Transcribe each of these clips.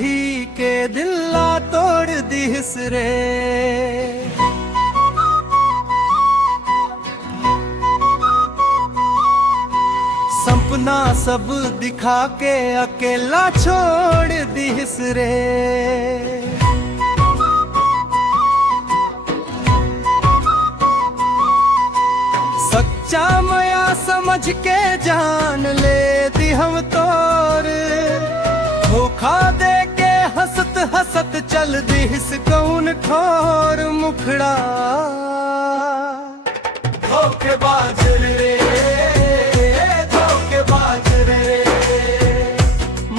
कही के दिल्ला तोड़ दिस रे। सपना सब दिखा के अकेला छोड़ दिस रे। सच्चा मया समझ के जान ले दी हम तोर, धोखा दे के हंसत हंसत चल दिस कौन ठोर मुखड़ा। धोखेबाज रे, धोखेबाज रे,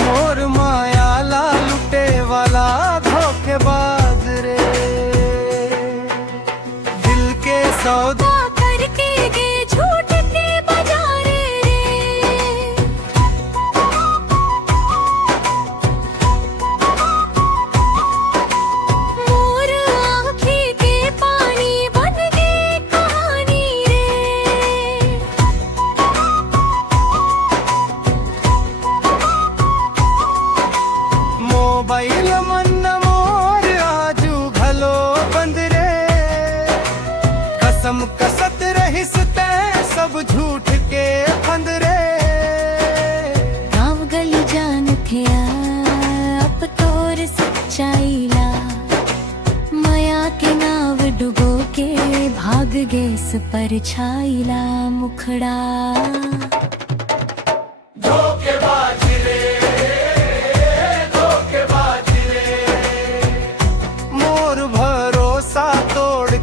मोर माया ला लुटे वाला धोखेबाज रे। दिल के सौदा मोबाइल मन मोर आजू भलो बंद रे। कसम कसत रहिस ते सब झूठ के फंद रे। गाँव गली जान थे अब तोर सच्चाईला, माया के नाव डुबो के भाग गेस पर छाईला मुखड़ा। धोखेबाज रे,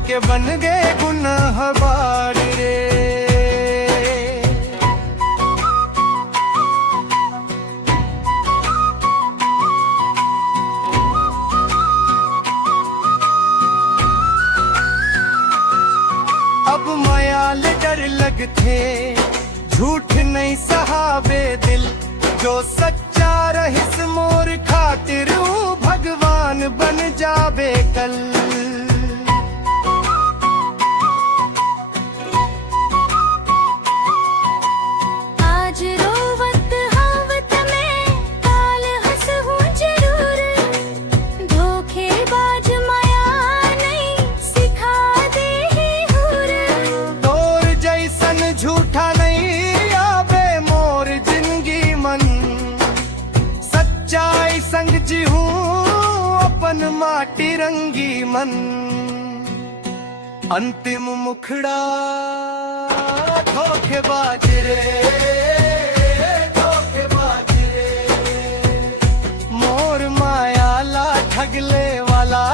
के बन गए गुनहगार रे। अब मयाल डर लगते झूठ नहीं सहाबे दिल, जो सच्चा रहिस मोर खातिर भगवान बन जाबे कल। झूठा नहीं आबे मोर जिंदगी मन, सच्चाई संग जी हूँ अपन माटी रंगी मन। अंतिम मुखड़ा धोखेबाज रे, धोखेबाज रे, मोर माया ला ठगले वाला